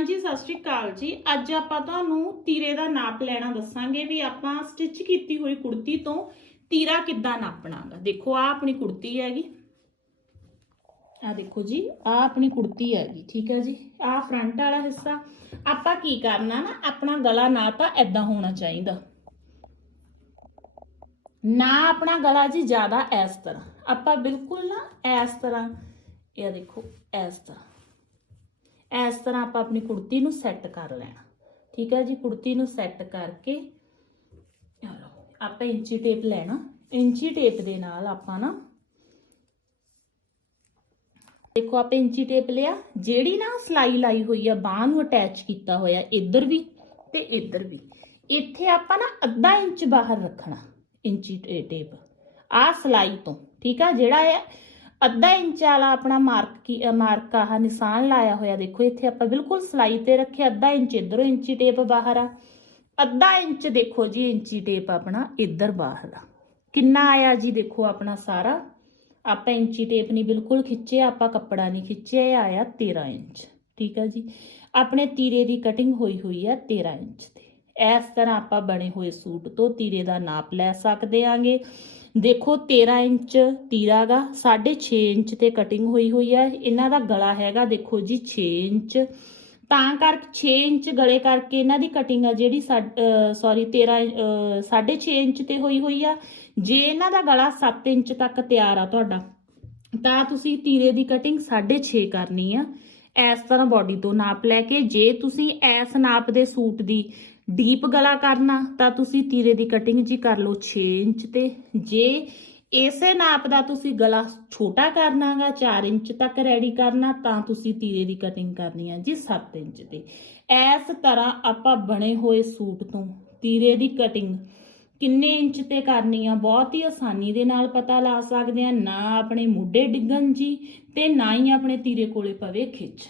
ਹਾਂਜੀ, ਸਤਿ ਸ਼੍ਰੀ ਅਕਾਲ ਜੀ। ਅੱਜ ਆਪਾਂ ਤੁਹਾਨੂੰ ਤੀਰੇ ਦਾ ਨਾਪ ਲੈਣਾ ਦੱਸਾਂਗੇ ਵੀ ਆਪਾਂ ਸਟਿਚ ਕੀਤੀ ਹੋਈ ਕੁੜਤੀ ਤੋਂ ਤੀਰਾ ਕਿੱਦਾਂ ਨਾਪਣਾਗਾ। ਦੇਖੋ ਆ ਆਪਣੀ ਕੁੜਤੀ ਹੈਗੀ। ਆ ਦੇਖੋ ਜੀ ਆ ਆਪਣੀ ਕੁੜਤੀ ਹੈਗੀ, ਠੀਕ ਹੈ ਜੀ। ਆ ਫਰੰਟ ਵਾਲਾ ਹਿੱਸਾ। ਆਪਾਂ ਕੀ ਕਰਨਾ ਨਾ, ਆਪਣਾ ਗਲਾ ਨਾ ਤਾਂ ਐਦਾਂ ਹੋਣਾ ਚਾਹੀਦਾ। ਨਾ ਆਪਣਾ ਗਲਾ ਜੀ ਜ਼ਿਆਦਾ ਇਸ ਤਰ੍ਹਾਂ। ਆਪਾਂ ਬਿਲਕੁਲ ਨਾ ਇਸ ਤਰ੍ਹਾਂ, ਇਹ ਦੇਖੋ, ਇਸ ਤਰ੍ਹਾਂ। ਇਸ ਤਰ੍ਹਾਂ ਆਪਾਂ ਆਪਣੀ ਕੁੜਤੀ ਨੂੰ ਸੈੱਟ ਕਰ ਲੈਣਾ। ਠੀਕ ਹੈ ਜੀ, ਕੁੜਤੀ ਨੂੰ ਸੈੱਟ ਕਰਕੇ ਆਪਾਂ ਇੰਚੀ ਟੇਪ ਲੈਣਾ। ਇੰਚੀ ਟੇਪ ਦੇ ਨਾਲ ਆਪਾਂ ਨਾ ਦੇਖੋ, ਆਪਾਂ ਇੰਚੀ ਟੇਪ ਲਿਆ। ਜਿਹੜੀ ਨਾ ਸਲਾਈ ਲਾਈ ਹੋਈ ਆ, ਬਾਹ ਨੂੰ ਅਟੈਚ ਕੀਤਾ ਹੋਇਆ, ਇੱਧਰ ਵੀ ਤੇ ਇੱਧਰ ਵੀ। ਇੱਥੇ ਆਪਾਂ ਨਾ ਅੱਧਾ ਇੰਚ ਬਾਹਰ ਰੱਖਣਾ, ਇੰਚੀ ਟੇਪ। ਆ ਸਲਾਈ ਤੋਂ, ਠੀਕ ਆ, ਜਿਹੜਾ ਇਹ ਅੱਧਾ ਇੰਚ ਵਾਲਾ ਆਪਣਾ ਮਾਰਕ ਕੀ ਮਾਰਕ ਆਹ ਨਿਸ਼ਾਨ ਲਾਇਆ ਹੋਇਆ, ਦੇਖੋ ਇੱਥੇ ਆਪਾਂ ਬਿਲਕੁਲ ਸਲਾਈ ਤੇ ਰੱਖਿਆ, ਅੱਧਾ ਇੰਚ ਇਧਰੋਂ ਇੰਚੀ ਟੇਪ ਬਾਹਰ ਆ। ਅੱਧਾ ਇੰਚ ਦੇਖੋ ਜੀ, ਇੰਚੀ ਟੇਪ ਆਪਣਾ ਇੱਧਰ ਬਾਹਰ ਆ। ਕਿੰਨਾ ਆਇਆ ਜੀ ਦੇਖੋ ਆਪਣਾ ਸਾਰਾ? ਆਪਾਂ ਇੰਚੀ ਟੇਪ ਨਹੀਂ ਬਿਲਕੁਲ ਖਿੱਚਿਆ, ਆਪਾਂ ਕੱਪੜਾ ਨਹੀਂ ਖਿੱਚਿਆ, ਇਹ ਆਇਆ 13 ਇੰਚ, ਠੀਕ ਆ ਜੀ। ਆਪਣੇ ਤੀਰੇ ਦੀ ਕਟਿੰਗ ਹੋਈ ਹੋਈ ਆ 13 ਇੰਚ ਤੇ। ਇਸ ਤਰ੍ਹਾਂ ਆਪਾਂ ਬਣੇ ਹੋਏ ਸੂਟ ਤੋਂ ਤੀਰੇ ਦਾ ਨਾਪ ਲੈ ਸਕਦੇ ਆਂਗੇ। ਦੇਖੋ 13 ਇੰਚ ਤੀਰਾ ਗਾ 6.5 ਇੰਚ ਤੇ ਕਟਿੰਗ ਹੋਈ ਹੋਈ ਆ। ਇਹਨਾਂ ਦਾ ਗਲਾ ਹੈਗਾ ਦੇਖੋ ਜੀ 6 ਇੰਚ। ਤਾਂ ਕਰਕੇ 6 ਇੰਚ ਗਲੇ ਕਰਕੇ ਇਹਨਾਂ ਦੀ ਕਟਿੰਗ ਆ ਜਿਹੜੀ ਸੌਰੀ 13 ਅ, 6.5 ਇੰਚ ਤੇ ਹੋਈ ਹੋਈ ਆ। ਜੇ ਇਹਨਾਂ ਦਾ ਗਲਾ 7 ਇੰਚ ਤੱਕ ਤਿਆਰ ਆ ਤੁਹਾਡਾ ਤਾਂ ਤੁਸੀਂ ਤੀਰੇ ਦੀ ਕਟਿੰਗ 6.5 ਕਰਨੀ ਆ। ਇਸ ਤਰ੍ਹਾਂ ਬਾਡੀ ਤੋਂ ਨਾਪ ਲੈ ਕੇ ਜੇ ਤੁਸੀਂ ਇਸ ਨਾਪ ਦੇ ਸੂਟ ਦੀ ਡੀਪ ਗਲਾ ਕਰਨਾ, ਤਾਂ ਤੁਸੀਂ ਤੀਰੇ ਦੀ ਕਟਿੰਗ ਜੀ ਕਰ ਲਓ 6 ਇੰਚ ਤੇ। ਜੇ ਇਸੇ ਨਾਪ ਦਾ ਤੁਸੀਂ ਗਲਾ ਛੋਟਾ ਕਰਨਾਗਾ 4 ਇੰਚ ਤੱਕ ਰੈਡੀ ਕਰਨਾ, ਤਾਂ ਤੁਸੀਂ ਤੀਰੇ ਦੀ ਕਟਿੰਗ ਕਰਨੀ ਆ ਜੀ 7 ਇੰਚ ਤੇ। ਇਸ ਤਰ੍ਹਾਂ ਆਪਾਂ ਬਣੇ ਹੋਏ ਸੂਟ ਤੋਂ ਤੀਰੇ ਦੀ ਕਟਿੰਗ ਕਿੰਨੇ ਇੰਚ ਤੇ ਕਰਨੀ ਆ, ਬਹੁਤ ਹੀ ਆਸਾਨੀ ਦੇ ਨਾਲ ਪਤਾ ਲਾ ਸਕਦੇ ਆ। ਨਾ ਆਪਣੇ ਮੋਢੇ ਡਿੱਗਣ ਜੀ ਤੇ ਨਾ ਹੀ ਆਪਣੇ ਤੀਰੇ ਕੋਲੇ ਪਵੇ ਖਿੱਚ।